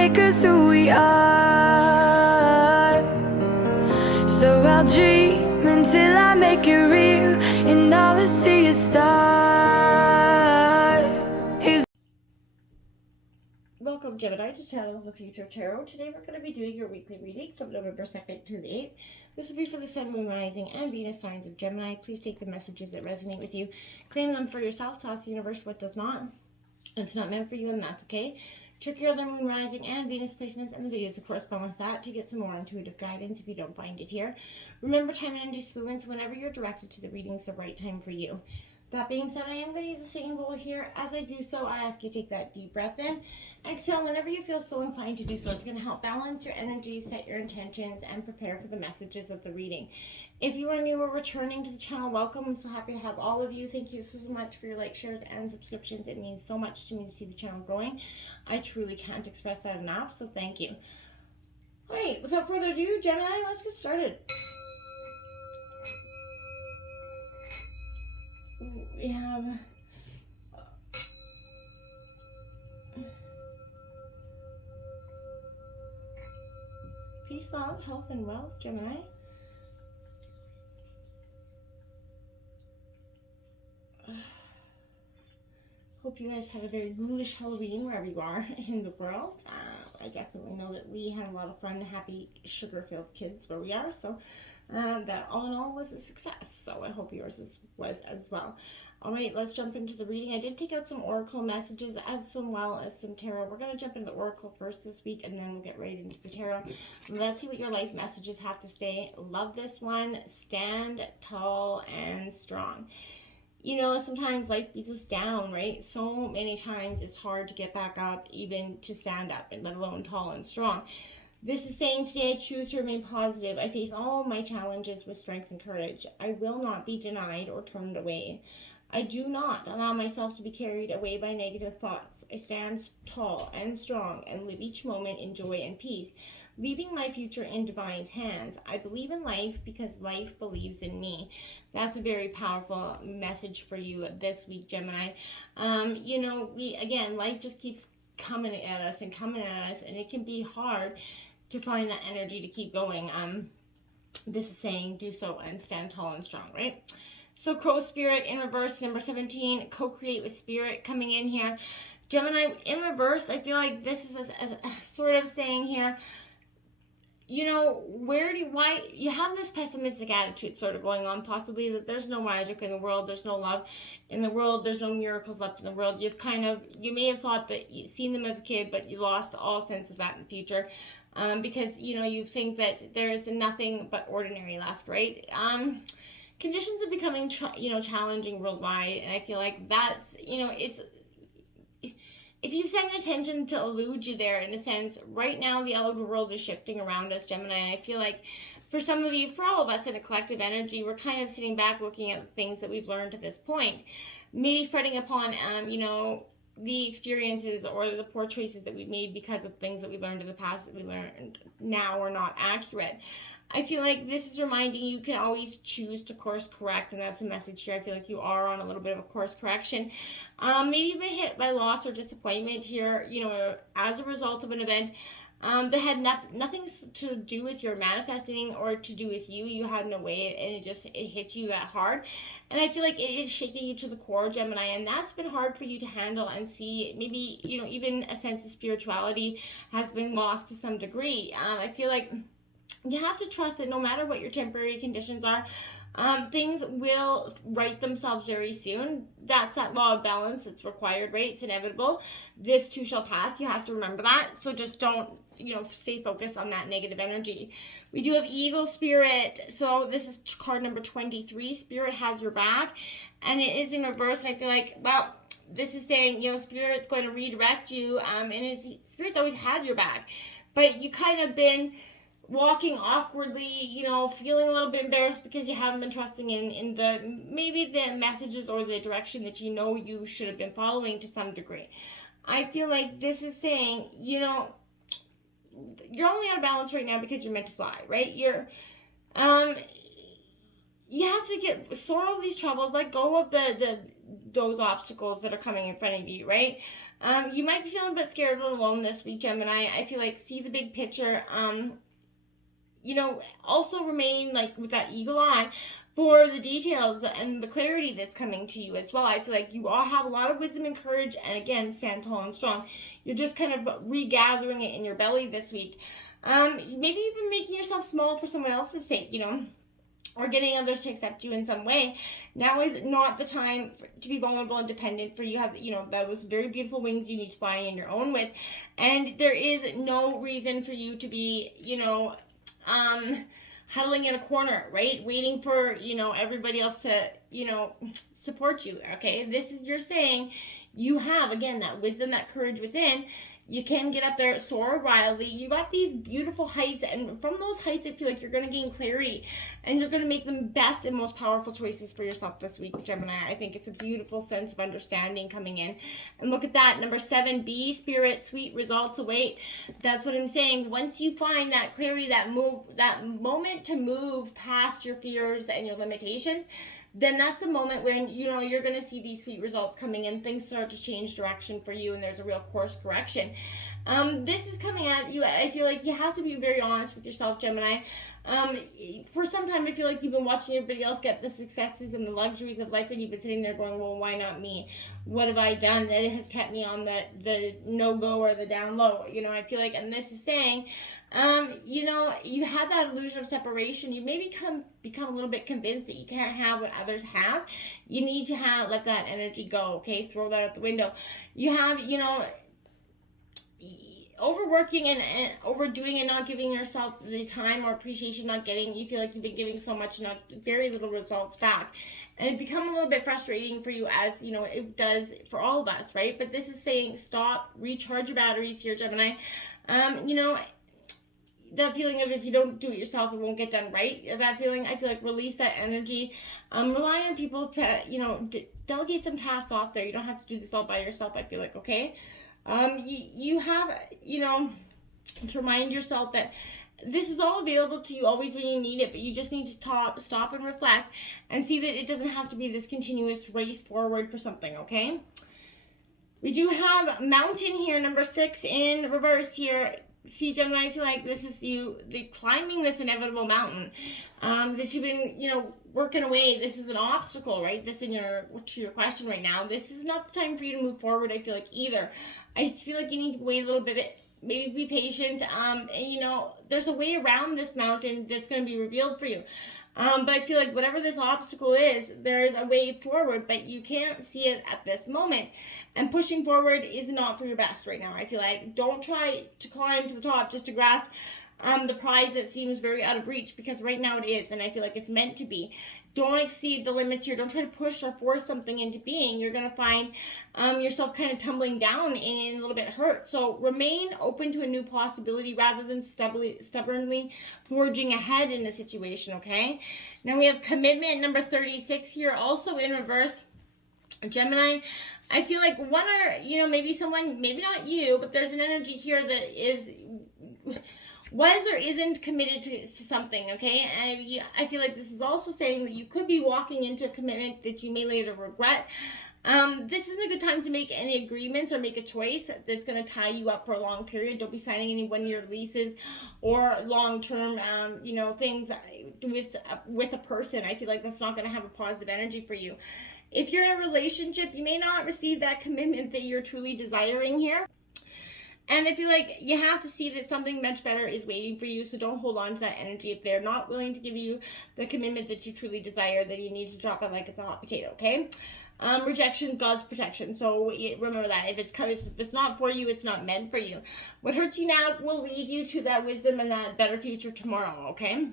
make us who we are. So I'll dream until I make it real, and all I see is stars. Welcome, Gemini, to Channel of the Future Tarot. Today we're going to be doing your weekly reading from November 2nd to the 8th. This will be for the Sun, Moon, Rising, and Venus signs of Gemini. Please take the messages that resonate with you, claim them for yourself, toss the universe what does not. It's not meant for you, and that's okay. Check your other Moon, Rising, and Venus placements and the videos that correspond with that to get some more intuitive guidance if you don't find it here. Remember, time and energy is fluent, so whenever you're directed to the reading, it's the right time for you. That being said, I am going to use a singing bowl here. As I do so, I ask you to take that deep breath in. Exhale whenever you feel so inclined to do so. It's going to help balance your energy, set your intentions, and prepare for the messages of the reading. If you are new or returning to the channel, welcome. I'm so happy to have all of you. Thank you so much for your likes, shares, and subscriptions. It means so much to me to see the channel growing. I truly can't express that enough, so thank you. All right, without further ado, Gemini, let's get started. We have peace, love, health, and wealth, Gemini. Hope you guys had a very ghoulish Halloween wherever you are in the world. I definitely know that we had a lot of fun, happy, sugar-filled kids where we are, so that all in all was a success. So I hope yours was as well. All right, let's jump into the reading. I did take out some oracle messages as well as some tarot. We're going to jump into the oracle first this week, and then we'll get right into the tarot. Let's see what your life messages have to say. Love this one. Stand tall and strong. You know, sometimes life beats us down, right? So many times it's hard to get back up, even to stand up, and let alone tall and strong. This is saying today, I choose to remain positive. I face all my challenges with strength and courage. I will not be denied or turned away. I do not allow myself to be carried away by negative thoughts. I stand tall and strong and live each moment in joy and peace, leaving my future in divine's hands. I believe in life because life believes in me. That's a very powerful message for you this week, Gemini. You know, life just keeps coming at us, and it can be hard to find that energy to keep going. This is saying do so and stand tall and strong, right? So Crow Spirit in reverse, number 17, co-create with Spirit coming in here. Gemini in reverse, I feel like this is a sort of saying here, you know, why you have this pessimistic attitude sort of going on, possibly that there's no magic in the world, there's no love in the world, there's no miracles left in the world. You may have thought that you've seen them as a kid, but you lost all sense of that in the future. Because, you know, you think that there's nothing but ordinary left, right? Conditions are becoming, challenging worldwide, and I feel like that's, it's, if you send attention to elude you there, in a sense, right now the outer world is shifting around us, Gemini, and I feel like for some of you, for all of us in a collective energy, we're kind of sitting back looking at the things that we've learned to this point, maybe fretting upon, the experiences or the poor choices that we've made because of things that we learned in the past that we learned now are not accurate. I feel like this is reminding you can always choose to course correct, and that's the message here. I feel like you are on a little bit of a course correction. Maybe you've been hit by loss or disappointment here, as a result of an event that had nothing to do with your manifesting or to do with you. You had no way, and it hit you that hard. And I feel like it is shaking you to the core, Gemini, and that's been hard for you to handle and see. Maybe, even a sense of spirituality has been lost to some degree. I feel like you have to trust that no matter what your temporary conditions are, things will right themselves very soon. That's that law of balance. It's required, right? It's inevitable. This too shall pass. You have to remember that. So just don't, stay focused on that negative energy. We do have Eagle Spirit. So this is card number 23. Spirit has your back, and it is in reverse. And I feel like, well, this is saying, Spirit's going to redirect you. And Spirit's always had your back, but you kind of been walking awkwardly, feeling a little bit embarrassed because you haven't been trusting in maybe the messages or the direction that you should have been following to some degree. I feel like this is saying, you're only out of balance right now because you're meant to fly, right? You have to soar over these troubles, let go of those obstacles that are coming in front of you, right? You might be feeling a bit scared and alone this week, Gemini. I feel like see the big picture. Also remain like with that eagle eye for the details and the clarity that's coming to you as well. I feel like you all have a lot of wisdom and courage, and again, stand tall and strong. You're just kind of regathering it in your belly this week. Maybe even making yourself small for someone else's sake, or getting others to accept you in some way. Now is not the time to be vulnerable and dependent, for you have, those very beautiful wings you need to fly in your own with. And there is no reason for you to be, huddling in a corner, right? Waiting for, everybody else to, support you, okay? This is your saying. You have, again, that wisdom, that courage within. You can get up there, soar wildly. You got these beautiful heights, and from those heights, I feel like you're going to gain clarity, and you're going to make the best and most powerful choices for yourself this week, Gemini. I think it's a beautiful sense of understanding coming in. And look at that, number 7, be spirit, sweet results await. That's what I'm saying. Once you find that clarity, that moment to move past your fears and your limitations, then that's the moment when, you're going to see these sweet results coming in. Things start to change direction for you, and there's a real course correction. This is coming at you. I feel like you have to be very honest with yourself, Gemini. For some time, I feel like you've been watching everybody else get the successes and the luxuries of life, and you've been sitting there going, well, why not me? What have I done that has kept me on the no-go or the down low? I feel like, and this is saying, you had that illusion of separation. You maybe become a little bit convinced that you can't have what others have. You need to let that energy go, okay? Throw that out the window. You have, overworking and overdoing and not giving yourself the time or appreciation, you feel like you've been giving so much, not very little results back. And it become a little bit frustrating for you, as it does for all of us, right? But this is saying stop, recharge your batteries here, Gemini. That feeling of if you don't do it yourself, it won't get done right. That feeling, I feel like release that energy. Rely on people to, delegate some tasks off there. You don't have to do this all by yourself, I feel like, okay? You have, to remind yourself that this is all available to you always when you need it, but you just need to stop and reflect and see that it doesn't have to be this continuous race forward for something, okay? We do have Mountain here, number 6 in reverse here. See, Gemini, I feel like this is climbing this inevitable mountain that you've been, working away. This is an obstacle, right? To your question right now. This is not the time for you to move forward, I feel like, either. I feel like you need to wait a little bit, maybe be patient. There's a way around this mountain that's going to be revealed for you. But I feel like whatever this obstacle is, there's a way forward, but you can't see it at this moment. And pushing forward is not for your best right now. I feel like don't try to climb to the top just to grasp the prize that seems very out of reach, because right now it is, and I feel like it's meant to be. Don't exceed the limits here. Don't try to push or force something into being. You're going to find yourself kind of tumbling down and a little bit hurt. So remain open to a new possibility rather than stubbornly forging ahead in the situation, okay? Now we have commitment, number 36 here, also in reverse. Gemini, I feel like one or, maybe someone, maybe not you, but there's an energy here that was or isn't committed to something, okay? And I feel like this is also saying that you could be walking into a commitment that you may later regret. This isn't a good time to make any agreements or make a choice that's going to tie you up for a long period. Don't be signing any one-year leases or long-term, things with a person. I feel like that's not going to have a positive energy for you. If you're in a relationship, you may not receive that commitment that you're truly desiring here. And I feel like you have to see that something much better is waiting for you, so don't hold on to that energy. If they're not willing to give you the commitment that you truly desire, then you need to drop it like it's a hot potato, okay? Rejection is God's protection, so remember that. If it's not for you, it's not meant for you. What hurts you now will lead you to that wisdom and that better future tomorrow, okay?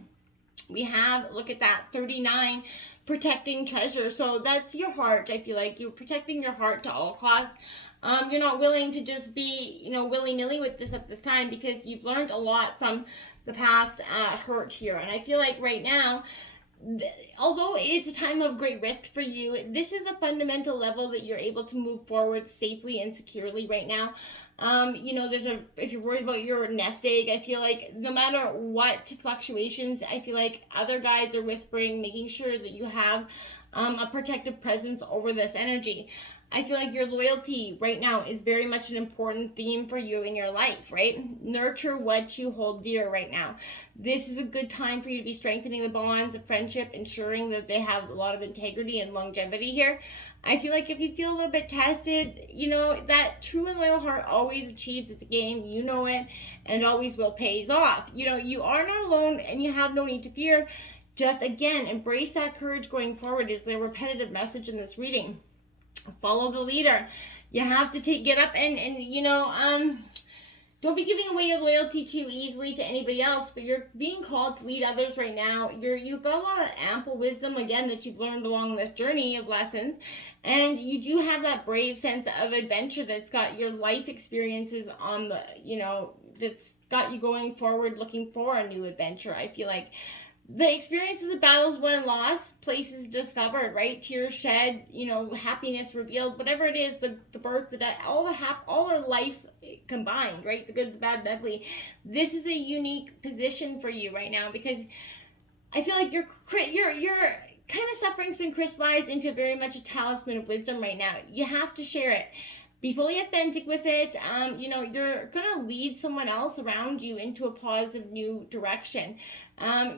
We have, look at that, 39, protecting treasure. So that's your heart. I feel like you're protecting your heart to all costs. You're not willing to just be, willy-nilly with this at this time, because you've learned a lot from the past hurt here. And I feel like right now, although it's a time of great risk for you, this is a fundamental level that you're able to move forward safely and securely right now. If you're worried about your nest egg, I feel like no matter what fluctuations, I feel like other guides are whispering, making sure that you have a protective presence over this energy. I feel like your loyalty right now is very much an important theme for you in your life, right? Nurture what you hold dear right now. This is a good time for you to be strengthening the bonds of friendship, ensuring that they have a lot of integrity and longevity here. I feel like if you feel a little bit tested, that true and loyal heart always achieves its game. You know it, and it always will pays off. You are not alone, and you have no need to fear. Just, again, embrace that courage going forward is the repetitive message in this reading. Follow the leader. You have to get up and don't be giving away your loyalty too easily to anybody else, but you're being called to lead others right now. You've got a lot of ample wisdom, again, that you've learned along this journey of lessons, and you do have that brave sense of adventure that's got your life experiences on the, that's got you going forward, looking for a new adventure. I feel like the experiences of battles won and lost, places discovered, right? Tears shed, happiness revealed, whatever it is, the birth, the death, all our life combined, right? The good, the bad, the ugly. This is a unique position for you right now, because I feel like your kind of suffering's been crystallized into very much a talisman of wisdom right now. You have to share it. Be fully authentic with it. You're going to lead someone else around you into a positive new direction.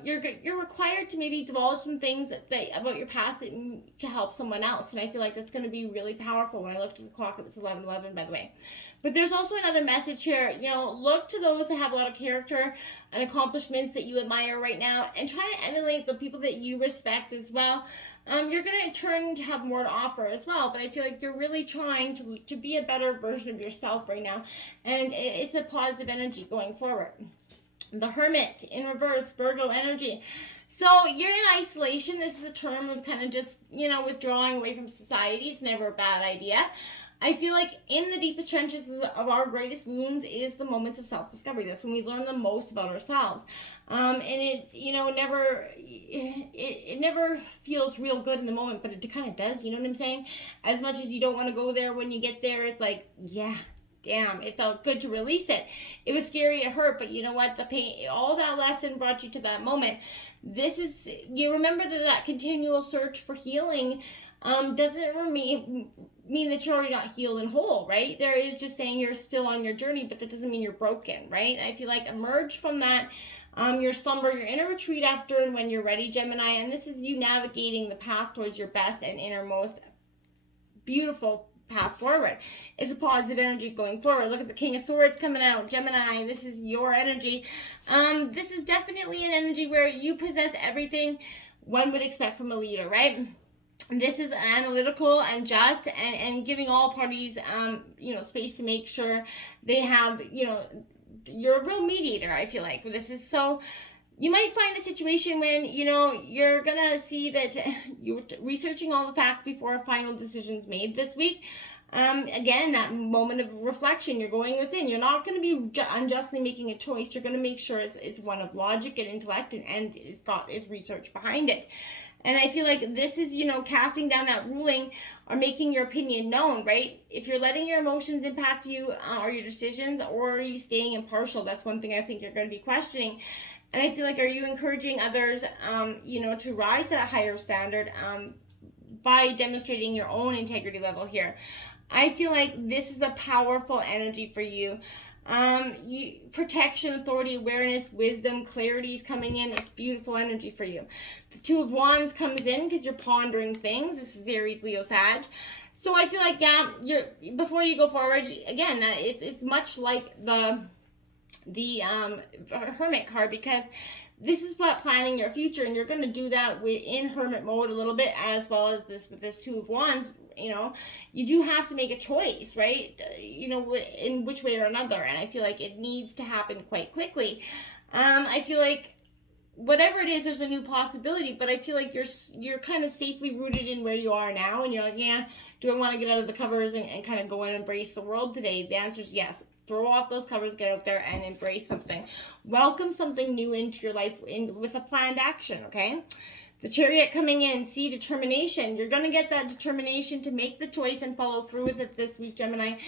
You're required to maybe divulge some things about your past to help someone else. And I feel like that's going to be really powerful. When I looked at the clock, it was 11:11, by the way. But there's also another message here. Look to those that have a lot of character and accomplishments that you admire right now, and try to emulate the people that you respect as well. You're going to turn to have more to offer as well, but I feel like you're really trying to be a better version of yourself right now, and it's a positive energy going forward. The Hermit in reverse, Virgo energy. So you're in isolation. This is a term of kind of just, withdrawing away from society. It's never a bad idea. I feel like in the deepest trenches of our greatest wounds is the moments of self-discovery. That's when we learn the most about ourselves. And it's, it never feels real good in the moment, but it kind of does, you know what I'm saying? As much as you don't want to go there, when you get there, it's like, yeah, damn, it felt good to release it. It was scary, it hurt, but you know what? The pain, all that lesson brought you to that moment. You remember that continual search for healing doesn't mean that you're already not healed and whole, right? There is just saying you're still on your journey, but that doesn't mean you're broken, right? I feel like emerge from that, your slumber, your inner retreat after and when you're ready, Gemini, and this is you navigating the path towards your best and innermost beautiful path forward. It's a positive energy going forward. Look at the King of Swords coming out. Gemini, this is your energy. This is definitely an energy where you possess everything one would expect from a leader, right? This is analytical and just and giving all parties, space to make sure they have, you're a real mediator, I feel like. This is so... You might find a situation when, you're going to see that you're researching all the facts before a final decision's made this week. Again, that moment of reflection, you're going within. You're not going to be unjustly making a choice. You're going to make sure it's one of logic and intellect and it's got its research behind it. And I feel like this is, casting down that ruling or making your opinion known, right? If you're letting your emotions impact you or your decisions, or are you staying impartial? That's one thing I think you're going to be questioning. And I feel like, are you encouraging others, to rise to a higher standard by demonstrating your own integrity level here? I feel like this is a powerful energy for you. Protection, authority, awareness, wisdom, clarity is coming in. It's beautiful energy for you. The Two of Wands comes in because you're pondering things. This is Aries, Leo, Sag. So I feel like, before you go forward, again, it's much like the Hermit card, because this is about planning your future, and you're going to do that in Hermit mode a little bit, as well as with this Two of Wands. You do have to make a choice, right? In which way or another, and I feel like it needs to happen quite quickly. I feel like whatever it is, there's a new possibility, but I feel like you're kind of safely rooted in where you are now, and you're like, yeah, do I want to get out of the covers and kind of go and embrace the world today? The answer is yes. Throw off those covers, get out there and embrace something. Welcome something new into your life with a planned action, okay? The Chariot coming in, see determination. You're going to get that determination to make the choice and follow through with it this week, Gemini.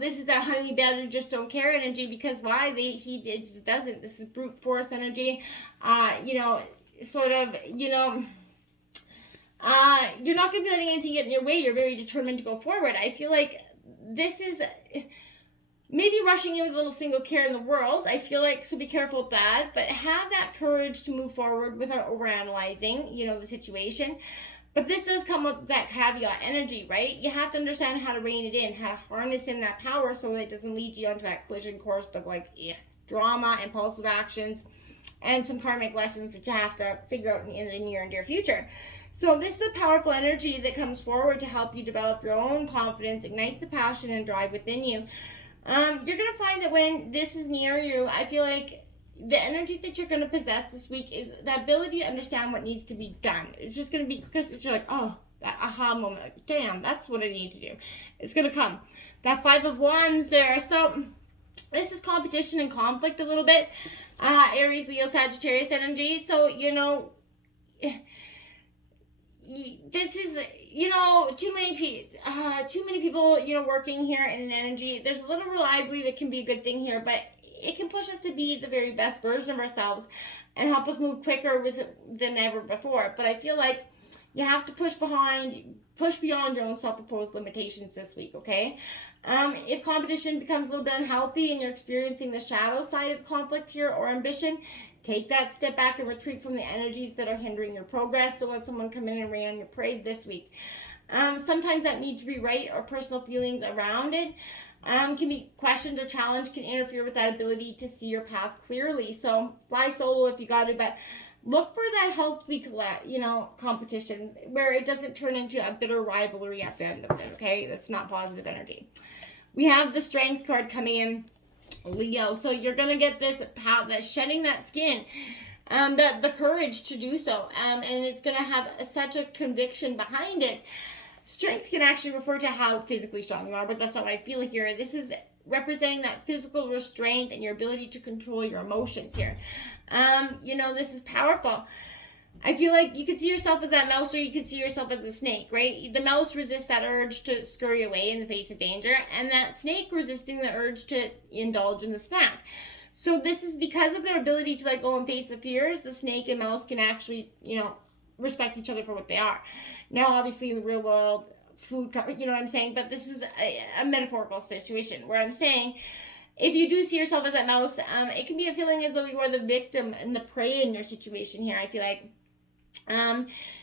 This is that honey badger just don't care energy, because why? He just doesn't. This is brute force energy. You're not going to be letting anything get in your way. You're very determined to go forward. I feel like this is maybe rushing in with a little single care in the world. I feel like, so be careful with that. But have that courage to move forward without overanalyzing, the situation. But this does come with that caveat energy, right? You have to understand how to rein it in, how to harness in that power so that it doesn't lead you onto that collision course of drama, impulsive actions, and some karmic lessons that you have to figure out in the near and dear future. So this is a powerful energy that comes forward to help you develop your own confidence, ignite the passion and drive within you. You're going to find that when this is near you, I feel like the energy that you're going to possess this week is the ability to understand what needs to be done. It's just going to be, because you're like, oh, that aha moment, like, damn, that's what I need to do. It's going to come. That 5 of Wands there. So this is competition and conflict a little bit. Aries, Leo, Sagittarius energy. So, this is, too many people, working here in an energy. There's a little reliability that can be a good thing here, but it can push us to be the very best version of ourselves and help us move quicker than ever before. But I feel like you have to push beyond your own self-imposed limitations this week, okay? If competition becomes a little bit unhealthy and you're experiencing the shadow side of conflict here or ambition, take that step back and retreat from the energies that are hindering your progress. Don't let someone come in and rain on your parade this week. Sometimes that need to be right or personal feelings around it can be questioned or challenged, can interfere with that ability to see your path clearly. So fly solo if you got to, but look for that healthy, competition where it doesn't turn into a bitter rivalry at the end of it, okay? That's not positive energy. We have the Strength card coming in, Leo. So you're going to get this shedding that skin, the courage to do so, and it's going to have such a conviction behind it. Strength can actually refer to how physically strong you are, but that's not what I feel here. This is representing that physical restraint and your ability to control your emotions here. This is powerful. I feel like you could see yourself as that mouse or you could see yourself as a snake, right? The mouse resists that urge to scurry away in the face of danger, and that snake resisting the urge to indulge in the snack. So this is because of their ability to let go and face the fears. The snake and mouse can actually, respect each other for what they are. Now, obviously, in the real world, food, you know what I'm saying? But this is a metaphorical situation where I'm saying, if you do see yourself as that mouse, it can be a feeling as though you are the victim and the prey in your situation here. I feel like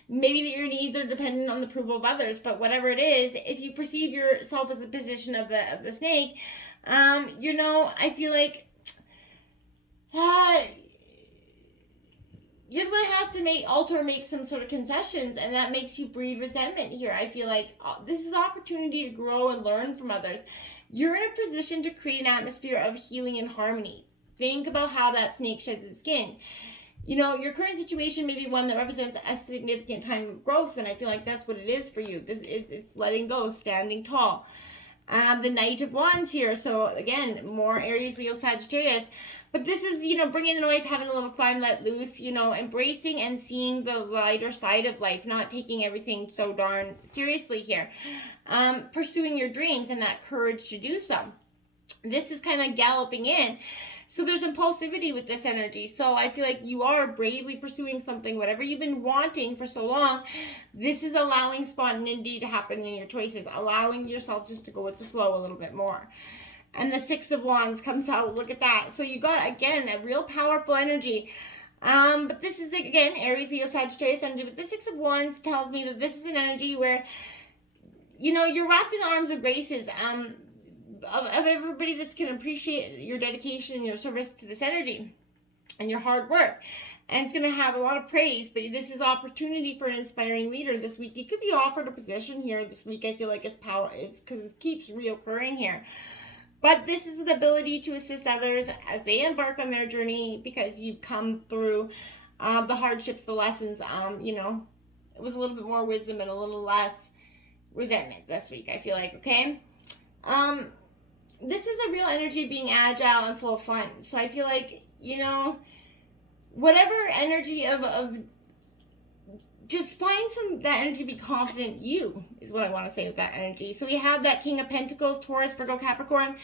maybe that your needs are dependent on the approval of others, but whatever it is, if you perceive yourself as the position of the snake, I feel like you're the one who has to make some sort of concessions, and that makes you breed resentment here. I feel like this is an opportunity to grow and learn from others. You're in a position to create an atmosphere of healing and harmony. Think about how that snake sheds its skin. Your current situation may be one that represents a significant time of growth, and I feel like that's what it is for you. It's letting go, standing tall. The Knight of Wands here, so again, more Aries, Leo, Sagittarius. But this is, bringing the noise, having a little fun, let loose, embracing and seeing the lighter side of life, not taking everything so darn seriously here. Pursuing your dreams and that courage to do so. This is kind of galloping in. So there's impulsivity with this energy. So I feel like you are bravely pursuing something, whatever you've been wanting for so long. This is allowing spontaneity to happen in your choices, allowing yourself just to go with the flow a little bit more. And the 6 of Wands comes out. Look at that. So you got, again, a real powerful energy. But this is, again, Aries, Leo, Sagittarius energy. But the 6 of Wands tells me that this is an energy where, you're wrapped in the arms of graces. Of everybody that's going to appreciate your dedication and your service to this energy and your hard work. And it's going to have a lot of praise, but this is opportunity for an inspiring leader this week. You could be offered a position here this week. I feel like it's because it keeps reoccurring here. But this is the ability to assist others as they embark on their journey because you've come through the hardships, the lessons. It was a little bit more wisdom and a little less resentment this week, I feel like, okay? This is a real energy being agile and full of fun. So I feel like, whatever energy of just find that energy to be confident you is what I want to say with that energy. So we have that King of Pentacles, Taurus, Virgo, Capricorn.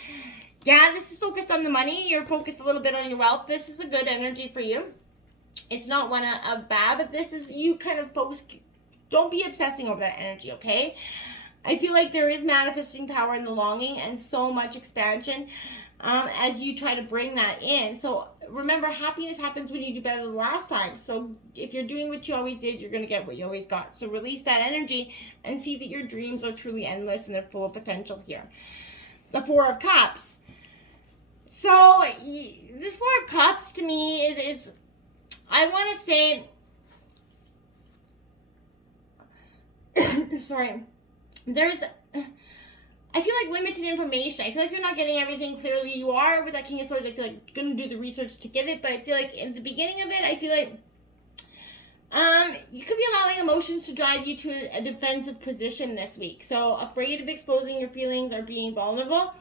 Yeah, this is focused on the money. You're focused a little bit on your wealth. This is a good energy for you. It's not one of bad, but this is you kind of don't be obsessing over that energy, okay? I feel like there is manifesting power in the longing and so much expansion as you try to bring that in. So remember, happiness happens when you do better than the last time. So if you're doing what you always did, you're going to get what you always got. So release that energy and see that your dreams are truly endless and they're full of potential here. The Four of Cups. So this Four of Cups to me is I want to say, sorry, I feel like limited information. I feel like you're not getting everything clearly. You are with that King of Swords. I feel like you're going to do the research to get it, but I feel like in the beginning of it, I feel like you could be allowing emotions to drive you to a defensive position this week. So afraid of exposing your feelings or being vulnerable.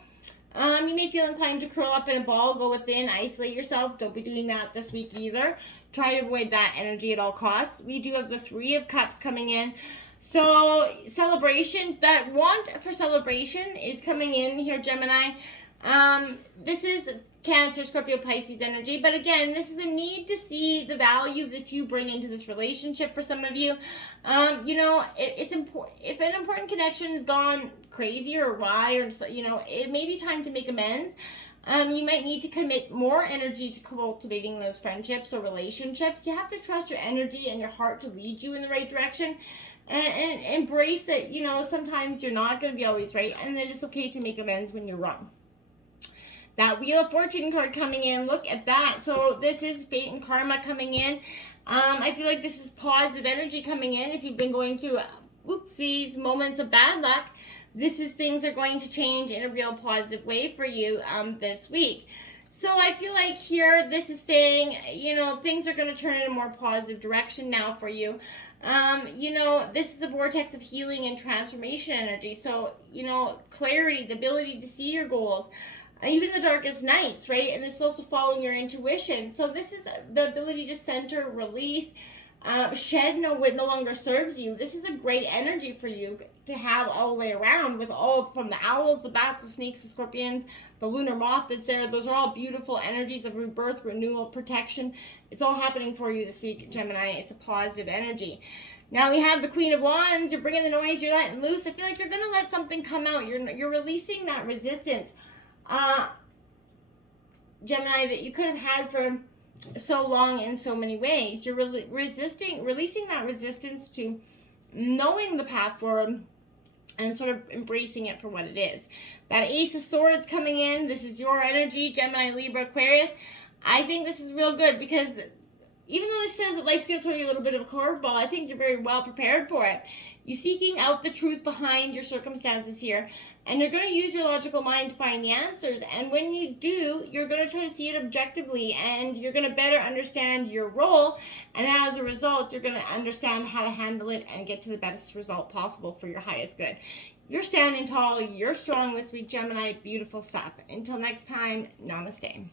You may feel inclined to curl up in a ball, go within, isolate yourself. Don't be doing that this week either. Try to avoid that energy at all costs. We do have the Three of Cups coming in. So celebration, that want for celebration is coming in here, Gemini. This is Cancer, Scorpio, Pisces energy. But again, this is a need to see the value that you bring into this relationship for some of you. It's important. If an important connection has gone crazy or awry, or it may be time to make amends. You might need to commit more energy to cultivating those friendships or relationships. You have to trust your energy and your heart to lead you in the right direction. And embrace that, sometimes you're not going to be always right, and that it's okay to make amends when you're wrong. That Wheel of Fortune card coming in, look at that. So this is fate and karma coming in. I feel like this is positive energy coming in. If you've been going through, these moments of bad luck, things are going to change in a real positive way for you this week. So I feel like here, this is saying, things are going to turn in a more positive direction now for you. This is a vortex of healing and transformation energy. So, clarity, the ability to see your goals, even the darkest nights, right? And this is also following your intuition. So this is the ability to center, release, shed what no longer serves you. This is a great energy for you to have all the way around, with all from the owls, the bats, the snakes, the scorpions, the lunar moth that's there. Those are all beautiful energies of rebirth, renewal, protection. It's all happening for you this week, Gemini. It's a positive energy. Now we have the Queen of Wands. You're bringing the noise. You're letting loose. I feel like you're going to let something come out. You're releasing that resistance, Gemini, that you could have had for so long in so many ways. You're releasing that resistance to knowing the path forward and sort of embracing it for what it is. That Ace of Swords coming in. This is your energy, Gemini, Libra, Aquarius. I think this is real good because even though this says that life's going to throw you a little bit of a curveball, I think you're very well prepared for it. You're seeking out the truth behind your circumstances here, and you're going to use your logical mind to find the answers. And when you do, you're going to try to see it objectively, and you're going to better understand your role. And as a result, you're going to understand how to handle it and get to the best result possible for your highest good. You're standing tall. You're strong this week, Gemini. Beautiful stuff. Until next time, namaste.